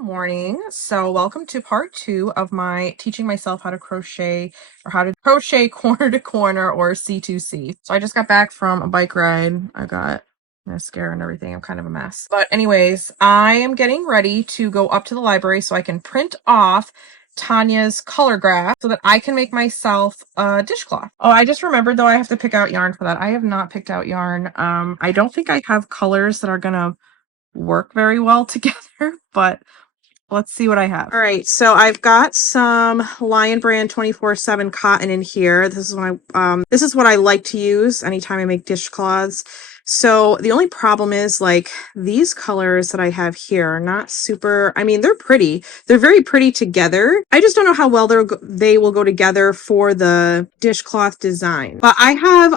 Morning. So welcome to part 2 of my teaching myself how to crochet or how to crochet corner to corner or C2C. So I just got back from a bike ride. I got mascara and everything. I'm kind of a mess. But anyways, I am getting ready to go up to the library so I can print off Tanya's color graph so that I can make myself a dishcloth. Oh, I just remembered though I have to pick out yarn for that. I have not picked out yarn. I don't think I have colors that are gonna work very well together, but let's see what I have. All right, so I've got some Lion Brand 24/7 cotton in here. This is what I like to use anytime I make dishcloths. So the only problem is like these colors that I have here are not super, I mean, they're pretty. They're very pretty together. I just don't know how well they will go together for the dishcloth design. But I have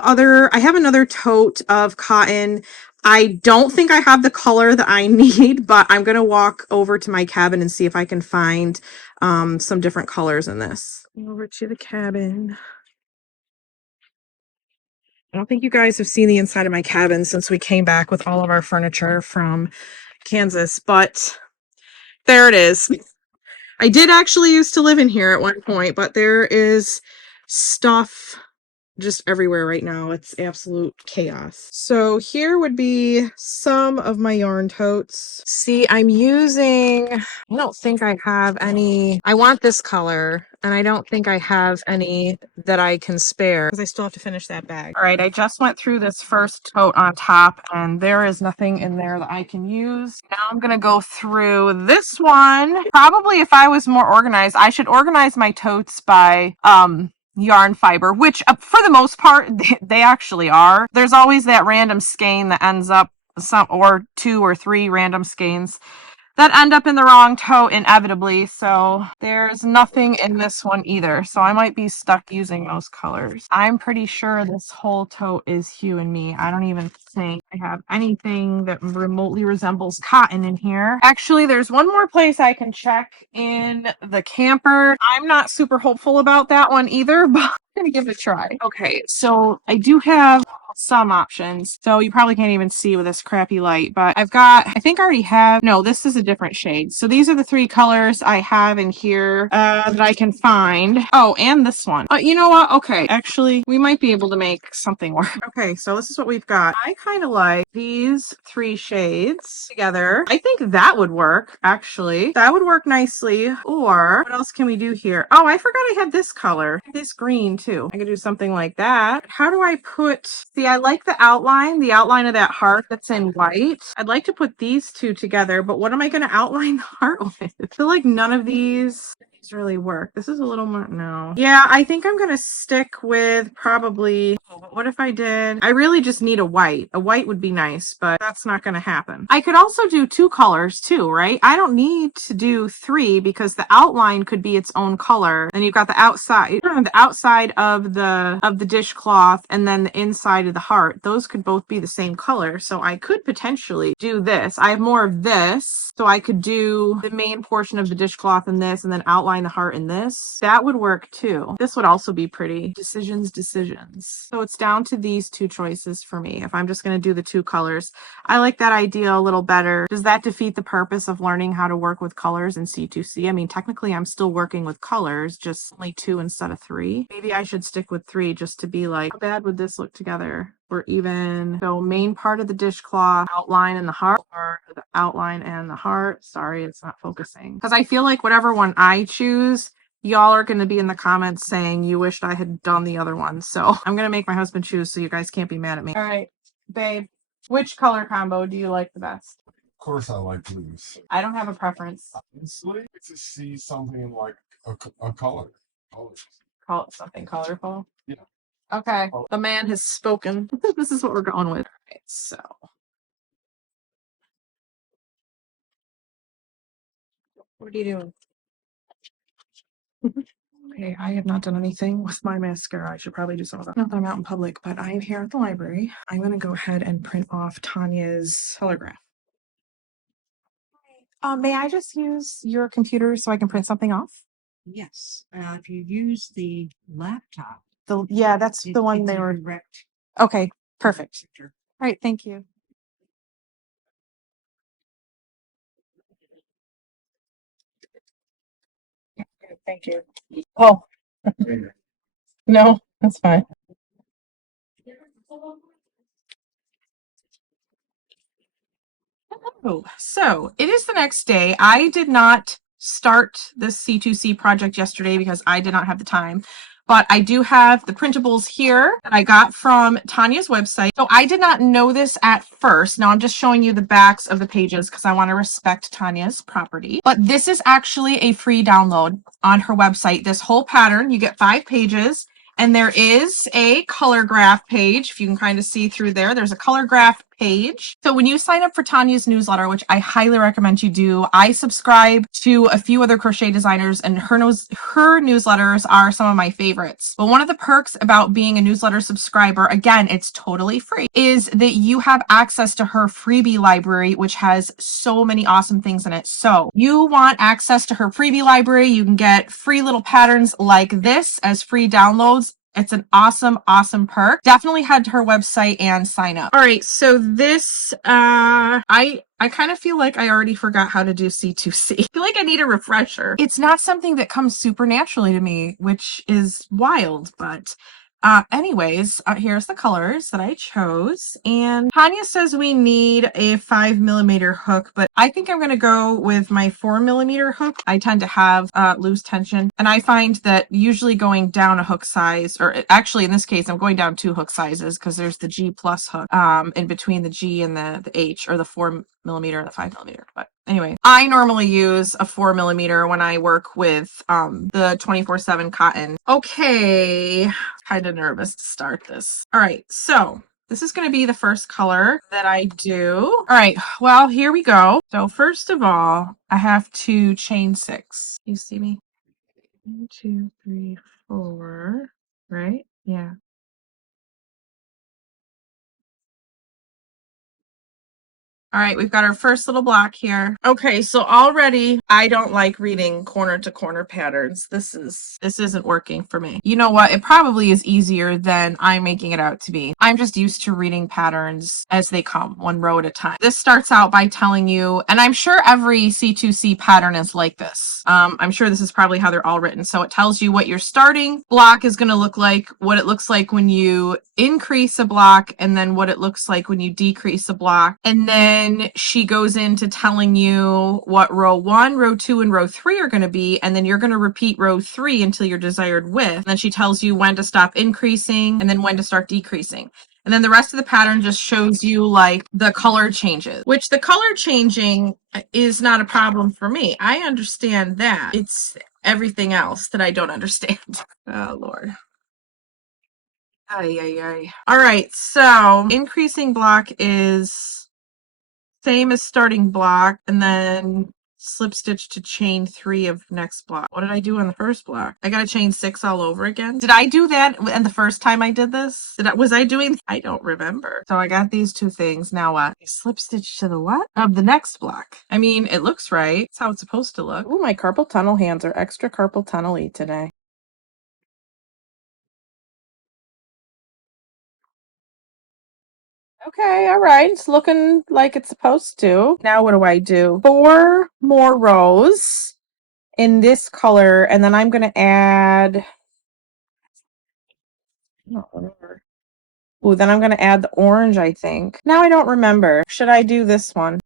another tote of cotton. I don't think I have the color that I need, but I'm going to walk over to my cabin and see if I can find some different colors in this. Over to the cabin. I don't think you guys have seen the inside of my cabin since we came back with all of our furniture from Kansas, but there it is. I did actually used to live in here at one point, but there is stuff just everywhere right now. It's absolute chaos. So here would be some of my yarn totes. See, I don't think I have any. I want this color and I don't think I have any that I can spare because I still have to finish that bag. All right, I just went through this first tote on top and there is nothing in there that I can use. Now I'm gonna go through this one. Probably if I was more organized, I should organize my totes by yarn fiber, which for the most part they actually are. There's always that random skein that ends up or 2 or 3 random skeins that end up in the wrong tote inevitably, so there's nothing in this one either, so I might be stuck using those colors. I'm pretty sure this whole tote is Hue and Me. I don't even think I have anything that remotely resembles cotton in here. Actually, there's one more place I can check in the camper. I'm not super hopeful about that one either, but I'm gonna give it a try. Okay, so I do have some options. So you probably can't even see with this crappy light, but I think I already have, no, this is a different shade. So these are the 3 colors I have in here that I can find. Oh, and this one. You know what? Okay, actually, we might be able to make something work. Okay, so this is what we've got. I kind of like these 3 shades together. I think that would work, actually. That would work nicely. Or what else can we do here? Oh, I forgot I had this color. This green too. I could do something like that. How do I see, I like the outline of that heart that's in white. I'd like to put these 2 together, but what am I going to outline the heart with? I feel like none of these really work. This is a little more, no. Yeah, I think I'm going to stick with probably, what if I did? I really just need a white. A white would be nice, but that's not going to happen. I could also do 2 colors too, right? I don't need to do 3 because the outline could be its own color. And you've got the outside of the dishcloth and then the inside of the heart. Those could both be the same color. So I could potentially do this. I have more of this. So I could do the main portion of the dishcloth in this and then outline the heart in this. That would work too. This would also be pretty. Decisions. So it's down to these 2 choices for me. If I'm just going to do the 2 colors, I like that idea a little better. Does that defeat the purpose of learning how to work with colors in C2C? I mean, technically I'm still working with colors, just only 2 instead of 3. Maybe I should stick with 3 just to be like, how bad would this look together? Or even, so main part of the dishcloth, outline and the heart, or the outline and the heart. Sorry, it's not focusing. Because I feel like whatever one I choose, y'all are going to be in the comments saying you wished I had done the other one. So I'm going to make my husband choose so you guys can't be mad at me. All right, babe, which color combo do you like the best? Of course I like blues. I don't have a preference. Honestly, to see something like a color. Call it something colorful? Yeah. Okay, the man has spoken. This is what we're going with. All right, so. What are you doing? Okay, I have not done anything with my mascara. I should probably do some of that. Not that I'm out in public, but I'm here at the library. I'm going to go ahead and print off Tanya's color graph. May I just use your computer so I can print something off? Yes, if you use the laptop. Yeah, that's the one they were. Direct. Okay, perfect. All right, thank you. Thank you. Oh, no, that's fine. Oh, so it is the next day. I did not start this C2C project yesterday because I did not have the time. But I do have the printables here that I got from Tanya's website. So I did not know this at first. Now I'm just showing you the backs of the pages because I want to respect Tanya's property. But this is actually a free download on her website. This whole pattern, you get 5 pages. And there is a color graph page. If you can kind of see through there, there's a color graph page. So when you sign up for Tanya's newsletter, which I highly recommend you do, I subscribe to a few other crochet designers and her newsletters are some of my favorites. But one of the perks about being a newsletter subscriber, again, it's totally free, is that you have access to her freebie library, which has so many awesome things in it. So you want access to her freebie library, you can get free little patterns like this as free downloads. It's an awesome, awesome perk. Definitely head to her website and sign up. All right, so this, I kind of feel like I already forgot how to do C2C. I feel like I need a refresher. It's not something that comes super naturally to me, which is wild, but anyways, here's the colors that I chose. And Tanya says we need a 5mm hook, but I think I'm going to go with my 4mm hook. I tend to have loose tension, and I find that usually going down a hook size, or actually in this case, I'm going down 2 hook sizes because there's the G plus hook in between the G and the H, or the 4mm and the 5mm. But anyway, I normally use a 4mm when I work with the 24/7 cotton. Okay, kind of nervous to start this. All right, so this is going to be the first color that I do. All right, well, here we go. So first of all, I have to chain 6. You see me? 1, 2, 3, 4, right? Yeah. All right, we've got our first little block here. Okay, so already I don't like reading corner to corner patterns. This isn't working for me. You know what? It probably is easier than I'm making it out to be. I'm just used to reading patterns as they come, 1 row at a time. This starts out by telling you, and I'm sure every C2C pattern is like this. I'm sure this is probably how they're all written. So it tells you what your starting block is going to look like, what it looks like when you increase a block, and then what it looks like when you decrease a block. And then she goes into telling you what row 1, row 2, and row 3 are going to be, and then you're going to repeat row 3 until your desired width. And then she tells you when to stop increasing and then when to start decreasing. And then the rest of the pattern just shows you like the color changes, which the color changing is not a problem for me. I understand that. It's everything else that I don't understand. Oh, Lord. Ay, ay, ay. All right, so increasing block is same as starting block, and then slip stitch to chain 3 of next block. What did I do on the first block? I gotta chain 6 all over again. Did I do that and the first time I did this? Was I doing? I don't remember. So I got these 2 things. Now what? I slip stitch to the what? Of the next block. I mean, it looks right. It's how it's supposed to look. Oh, my carpal tunnel hands are extra carpal tunnel-y today. Okay, all right. It's looking like it's supposed to. Now what do I do? 4 more rows in this color, and then I'm going to add... Oh, whatever. Ooh, then I'm going to add the orange, I think. Now I don't remember. Should I do this one?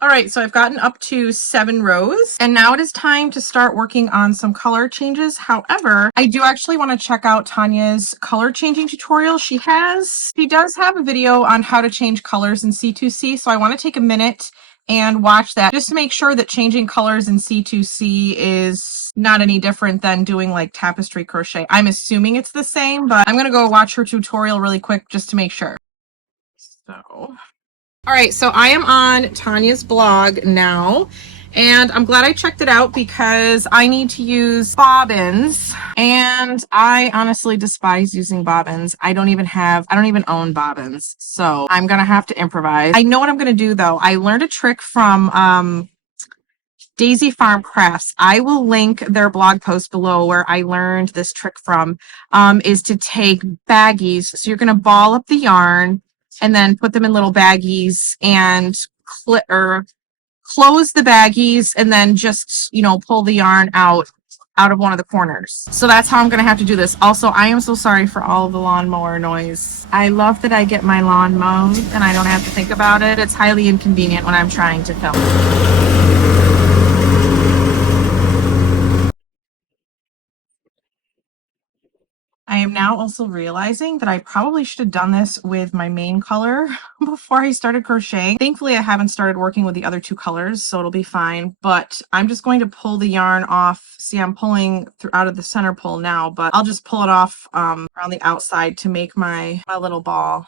All right, so I've gotten up to 7 rows, and now it is time to start working on some color changes. However, I do actually want to check out Tanya's color changing tutorial. She does have a video on how to change colors in C2C, so I want to take a minute and watch that just to make sure that changing colors in C2C is not any different than doing like tapestry crochet. I'm assuming it's the same, but I'm going to go watch her tutorial really quick just to make sure. So... All right, so I am on Tanya's blog now, and I'm glad I checked it out because I need to use bobbins, and I honestly despise using bobbins. I don't even own bobbins, so I'm gonna have to improvise. I know what I'm gonna do though. I learned a trick from Daisy Farm Crafts. I will link their blog post below where I learned this trick from, is to take baggies. So you're going to ball up the yarn and then put them in little baggies and close the baggies and then just, pull the yarn out of one of the corners. So that's how I'm going to have to do this. Also, I am so sorry for all the lawnmower noise. I love that I get my lawn mowed and I don't have to think about it. It's highly inconvenient when I'm trying to film. I am now also realizing that I probably should have done this with my main color before I started crocheting. Thankfully, I haven't started working with the other two colors, so it'll be fine. But I'm just going to pull the yarn off. See, I'm pulling out of the center pull now, but I'll just pull it off around the outside to make my little ball.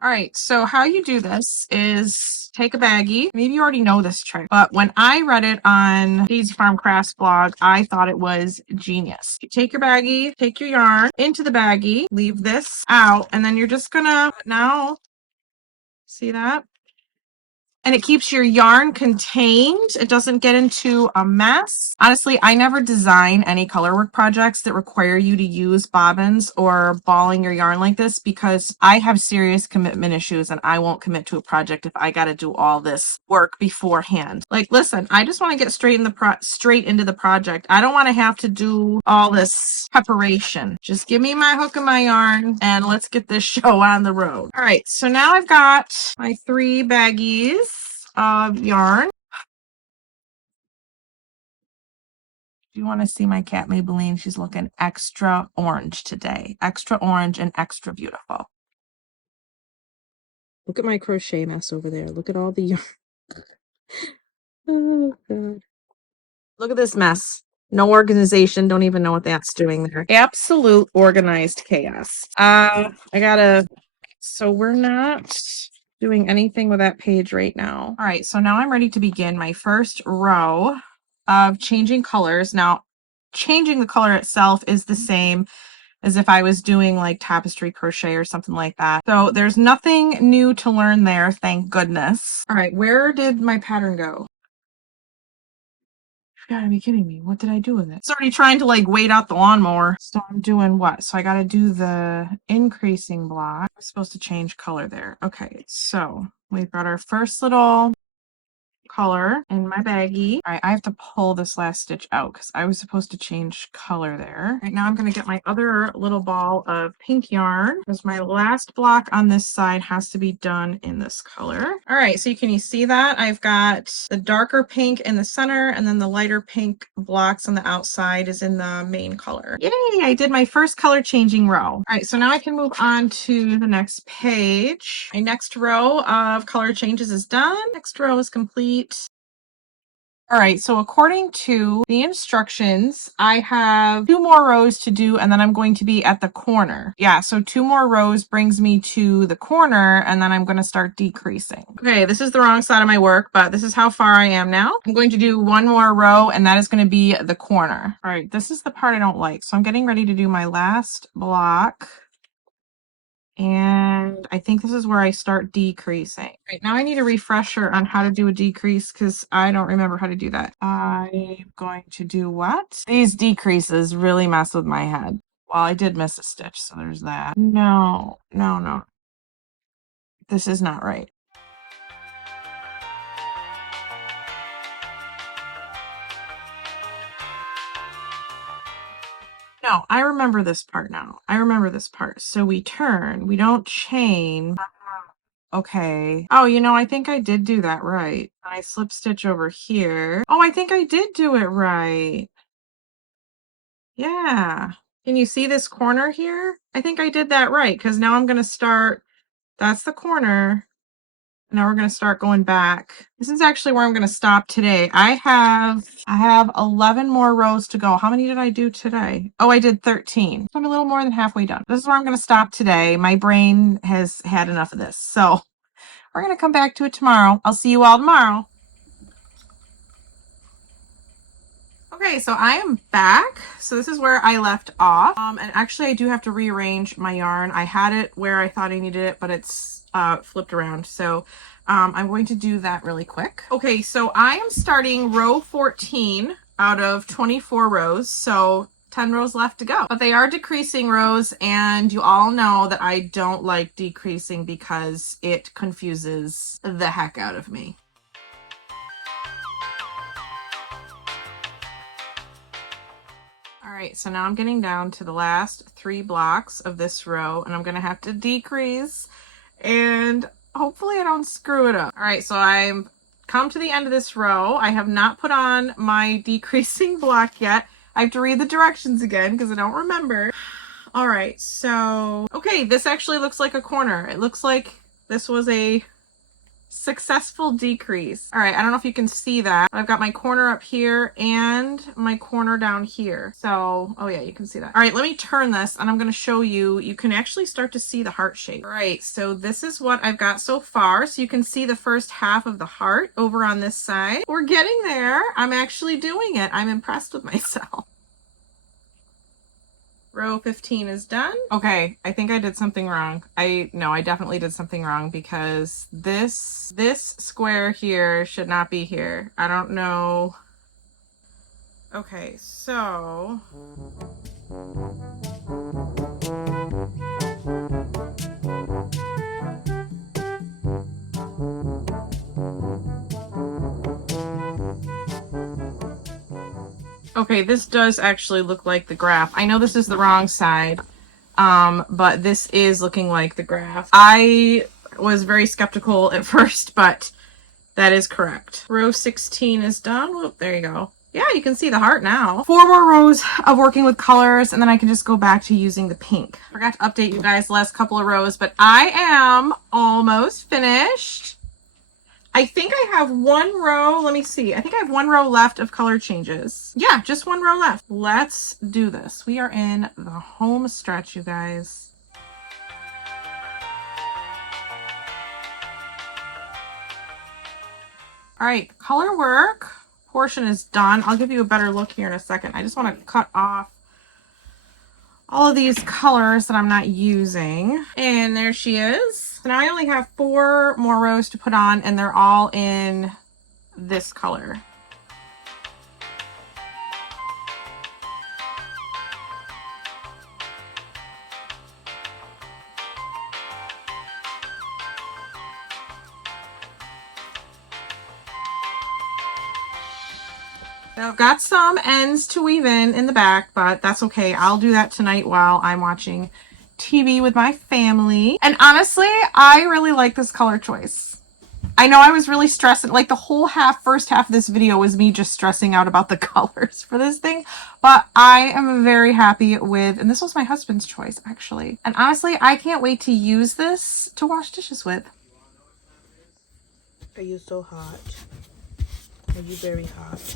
All right, so how you do this is take a baggie. Maybe you already know this trick, but when I read it on Daisy Farm Crafts blog, I thought it was genius. You take your baggie, take your yarn into the baggie, leave this out, and then you're just gonna, now, see that? And it keeps your yarn contained. It doesn't get into a mess. Honestly, I never design any colorwork projects that require you to use bobbins or balling your yarn like this because I have serious commitment issues and I won't commit to a project if I got to do all this work beforehand. Like, listen, I just want to get straight into the project. I don't want to have to do all this preparation. Just give me my hook and my yarn and let's get this show on the road. All right, so now I've got my 3 baggies of yarn. If you want to see my cat Maybelline, she's looking extra orange today. Extra orange and extra beautiful. Look at my crochet mess over there. Look at all the yarn. Oh, God. Look at this mess. No organization. Don't even know what that's doing there. Absolute organized chaos. So we're not doing anything with that page right now. All right, so now I'm ready to begin my first row of changing colors. Now, changing the color itself is the same as if I was doing like tapestry crochet or something like that. So there's nothing new to learn there, thank goodness. All right, where did my pattern go? You gotta be kidding me. What did I do with it? It's already trying to like wait out the lawnmower. So I'm doing what? So I gotta do the increasing block. I'm supposed to change color there. Okay, so we've got our first little color in my baggie. All right, I have to pull this last stitch out because I was supposed to change color there. Right now I'm going to get my other little ball of pink yarn because my last block on this side has to be done in this color. All right, so can you see that? I've got the darker pink in the center and then the lighter pink blocks on the outside is in the main color. Yay, I did my first color changing row. All right, so now I can move on to the next page. My next row of color changes is done. Next row is complete. All right, so according to the instructions, I have 2 more rows to do, and then I'm going to be at the corner. Yeah, so 2 more rows brings me to the corner, and then I'm going to start decreasing. Okay, this is the wrong side of my work, but this is how far I am now. I'm going to do 1 more row, and that is going to be the corner. All right, this is the part I don't like. So I'm getting ready to do my last block. And I think this is where I start decreasing. Right now I need a refresher on how to do a decrease because I don't remember how to do that. I'm going to do what? These decreases really mess with my head. Well, I did miss a stitch, so there's that. No, no, no. This is not right. No, I remember this part now. I remember this part. So we turn, we don't chain. Okay. Oh, you know, I think I did do that right. I slip stitch over here. Oh, I think I did do it right. Yeah. Can you see this corner here? I think I did that right because now I'm going to start. That's the corner. Now we're going to start going back. This is actually where I'm going to stop today. I have 11 more rows to go. How many did I do today? Oh, I did 13. So I'm a little more than halfway done. This is where I'm going to stop today. My brain has had enough of this. So we're going to come back to it tomorrow. I'll see you all tomorrow. Okay, so I am back. So this is where I left off. And actually I do have to rearrange my yarn. I had it where I thought I needed it, but it's flipped around. So I'm going to do that really quick. Okay, so I am starting row 14 out of 24 rows. So 10 rows left to go. But they are decreasing rows, and you all know that I don't like decreasing because it confuses the heck out of me. All right, so now I'm getting down to the last 3 blocks of this row, and I'm gonna have to decrease, and hopefully I don't screw it up. All right, so I'm come to the end of this row. I have not put on my decreasing block yet. I have to read the directions again because I don't remember. All right, so, okay, this actually looks like a corner. It looks like this was a successful decrease. All right, I don't know if you can see that. I've got my corner up here and my corner down here. So, oh yeah, you can see that. All right, let me turn this and I'm going to show you. You can actually start to see the heart shape. All right, so this is what I've got so far. So you can see the first half of the heart over on this side. We're getting there. I'm actually doing it. I'm impressed with myself. Row 15 is done. Okay, I think I did something wrong. I definitely did something wrong because this square here should not be here. I don't know. Okay, so okay, this does actually look like the graph. I know this is the wrong side, but this is looking like the graph. I was very skeptical at first, but that is correct. Row 16 is done. Whoop, there you go. Yeah, you can see the heart now. 4 more rows of working with colors, and then I can just go back to using the pink. Forgot to update you guys the last couple of rows, but I am almost finished. I think I have 1 row. Let me see. I think I have 1 row left of color changes. Yeah, just 1 row left. Let's do this. We are in the home stretch, you guys. All right, color work portion is done. I'll give you a better look here in a second. I just want to cut off all of these colors that I'm not using. And there she is. So now I only have 4 more rows to put on, and they're all in this color. So I've got some ends to weave in the back, but that's okay. I'll do that tonight while I'm watching TV with my family. And honestly, I really like this color choice. I know I was really stressing, like the whole first half of this video was me just stressing out about the colors for this thing, but I am very happy with, and this was my husband's choice actually. And honestly, I can't wait to use this to wash dishes with. Are you so hot? Are you very hot?